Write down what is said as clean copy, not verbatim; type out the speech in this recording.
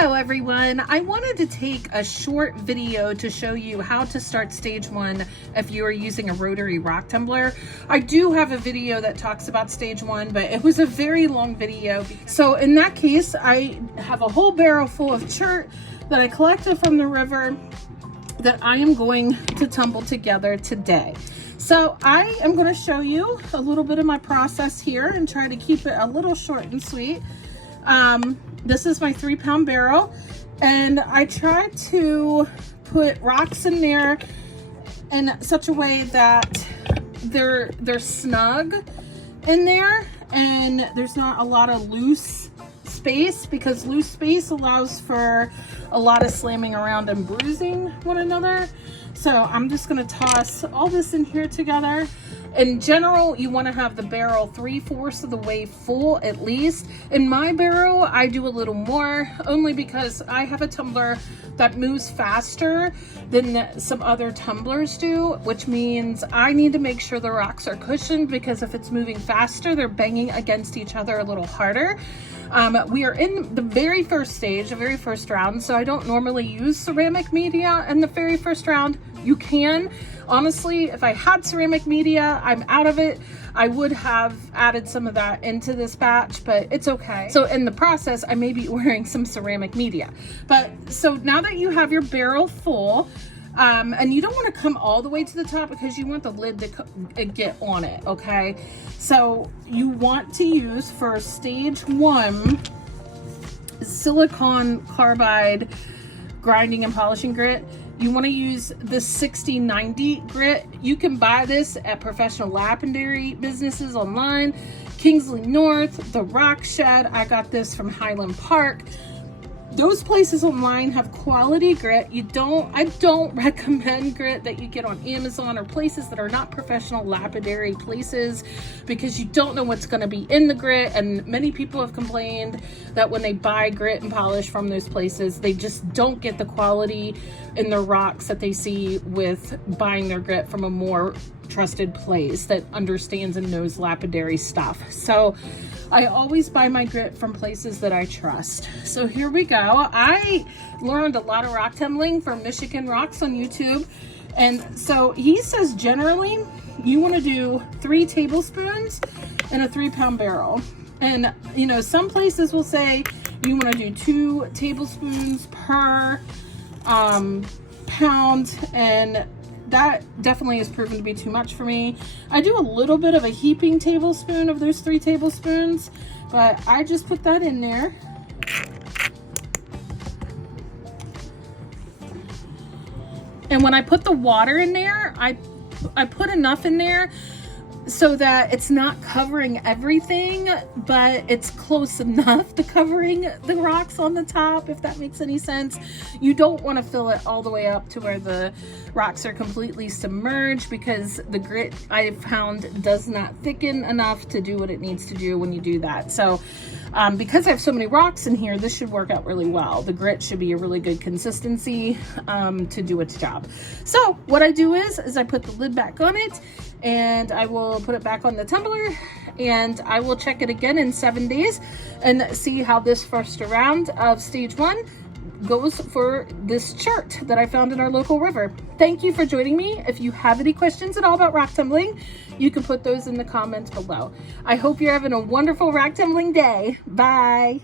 Hello everyone. I wanted to take a short video to show you how to start stage 1 if you are using a Rotary Rock Tumbler. I do have a video that talks about stage 1, but it was a very long video. So in that case, I have a whole barrel full of chert that I collected from the river that I am going to tumble together today. So I am going to show you a little bit of my process here and try to keep it a little short and sweet. This is my 3-pound barrel, and I try to put rocks in there in such a way that they're snug in there and there's not a lot of loose space, because loose space allows for a lot of slamming around and bruising one another. So I'm just going to toss all this in here together. In general, you want to have the barrel 3/4 of the way full at least. In my barrel, I do a little more, only because I have a tumbler that moves faster than some other tumblers do, which means I need to make sure the rocks are cushioned, because if it's moving faster, they're banging against each other a little harder. We are in the very first stage, the very first round, so I don't normally use ceramic media in the very first round. You can. Honestly, if I had ceramic media, I'm out of it. I would have added some of that into this batch, but it's okay. So in the process, I may be ordering some ceramic media. But so now that you have your barrel full, and you don't want to come all the way to the top because you want the lid to get on it, okay? So you want to use, for stage 1, silicon carbide grinding and polishing grit. You want to use the 6090 grit. You can buy this at professional lapidary businesses online. Kingsley North, the Rock Shed. I got this from Highland Park. Those places online have quality grit. I don't recommend grit that you get on Amazon or places that are not professional lapidary places, because you don't know what's going to be in the grit. And many people have complained that when they buy grit and polish from those places, they just don't get the quality in their rocks that they see with buying their grit from a more trusted place that understands and knows lapidary stuff. So I always buy my grit from places that I trust. So here we go. I learned a lot of rock tumbling from Michigan Rocks on YouTube. And so he says generally you want to do 3 tablespoons in a 3-pound barrel. And you know, some places will say you want to do 2 tablespoons per pound, and that definitely has proven to be too much for me. I do a little bit of a heaping tablespoon of those 3 tablespoons, but I just put that in there. And when I put the water in there, I put enough in there so that it's not covering everything, but it's close enough to covering the rocks on the top, if that makes any sense. You don't want to fill it all the way up to where the rocks are completely submerged, because the grit, I've found, does not thicken enough to do what it needs to do when you do that. So because I have so many rocks in here, this should work out really well. The grit should be a really good consistency to do its job. So what I do is I put the lid back on it, and I will put it back on the tumbler, and I will check it again in 7 days and see how this first round of stage 1 goes for this chert that I found in our local river. Thank you for joining me. If you have any questions at all about rock tumbling, you can put those in the comments below. I hope you're having a wonderful rock tumbling day. Bye.